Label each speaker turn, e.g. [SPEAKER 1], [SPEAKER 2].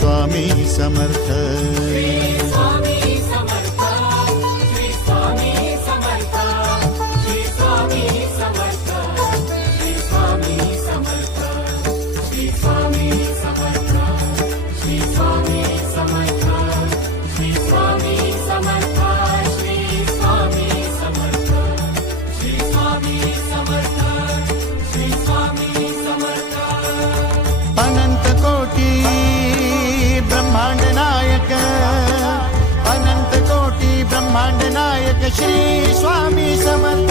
[SPEAKER 1] Swami Samarth. Shri Swami Samarth